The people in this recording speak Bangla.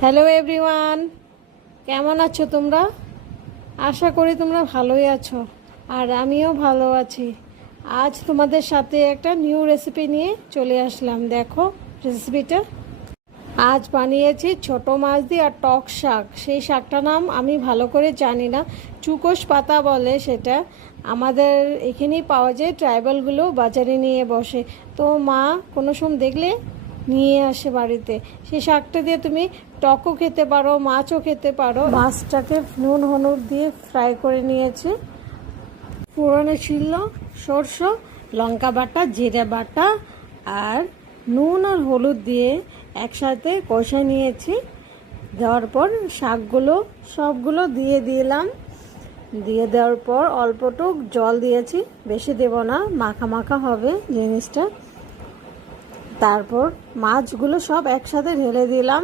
হ্যালো এভরিওয়ান, কেমন আছো তোমরা? আশা করি তোমরা ভালোই আছো, আর আমিও ভালো আছি। আজ তোমাদের সাথে একটা নিউ রেসিপি নিয়ে চলে আসলাম। দেখো রেসিপিটা। আজ বানিয়েছি ছোট মাছ দিয়ে আর টক শাক। সেই শাকটার নাম আমি ভালো করে জানি না, চুকোশ পাতা বলে সেটা। আমাদের এখানেই পাওয়া যায়, ট্রাইবালগুলো বাজারে নিয়ে বসে। তো মা কোনো সময় দেখলে নিয়ে আসে বাড়িতে। সেই শাকটা দিয়ে তুমি টকও খেতে পারো, মাছও খেতে পারো। মাছটাকে নুন হলুদ দিয়ে ফ্রাই করে নিয়েছে। ফোড়নে ছিল সরষ, লঙ্কা বাটা, জিরে বাটা আর নুন আর হলুদ দিয়ে একসাথে কষে নিয়েছি। দেওয়ার পর শাকগুলো সবগুলো দিয়ে দিলাম। দিয়ে দেওয়ার পর অল্পটুক জল দিয়েছি, বেশি দেব না, মাখা মাখা হবে জিনিসটা। তারপর মাছগুলো সব একসাথে ঢেলে দিলাম।